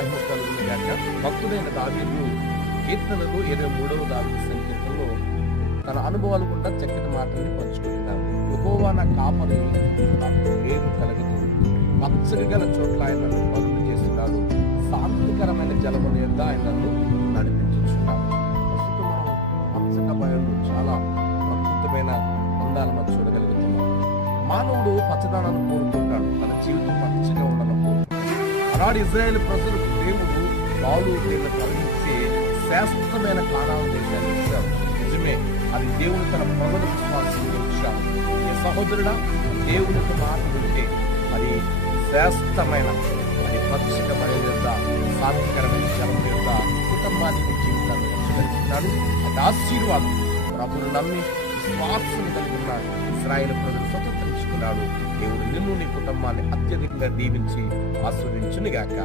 మహిమ కలుగును గాక. భక్తుడైన దావీదు కీర్తనలు 23వ దావీదు సంకీర్తనలో తన అనుభవాలు గుండా చక్కటి మాటల్ని పంచుకుంటున్నాడు. యెహోవా నా కాపరి, నాకు మేలు కలగదు. పచ్చగా గల చోట్ల ఆయన నన్ను పరుగు చేస్తున్నాడు. శాంతికరమైన జలముల యొద్ద ఆయన నన్ను నడిపించుచున్నాడు. ప్రస్తుతం పచ్చగా బయలు చాలా అద్భుతమైన అందాలు మనం చూడగలుగుతున్నాం. మానవుడు పచ్చదనాన్ని కోరుకుంటాడు, తన జీవితం పచ్చగా ఉండాలని కోరుకుంటాడు. ఆనాడు ఇజ్రాయేల్ ప్రజలకు దేవుడు పాలు తేనె ప్రవహించే శాశ్వతమైన కానాను దేశాన్ని ఇచ్చాడు. నిజమే, అది దేవుడు తన ప్రజల విశ్వాసంలో ఇచ్చాడు. ఈ సహోదరుడా, దేవునికి మాట వింటే అది శాశ్వతమైన, అది పచ్చగా బయలు యొక్క శాంతికరమైన జలం యొక్క కుటుంబానికి జీవితాన్ని ఇచ్చగలుగుతున్నాడు. అది ఆశీర్వాదం. ప్రభువును నమ్మి విశ్వాసం కలిగి ఉన్నాడు. ఇశ్రాయేలు ప్రజలు స్వతంత్రించుకున్నాడు. దేవుడు నిన్ను నీ కుటుంబాన్ని అత్యధికంగా దీవించి ఆస్వాదించునుగాక.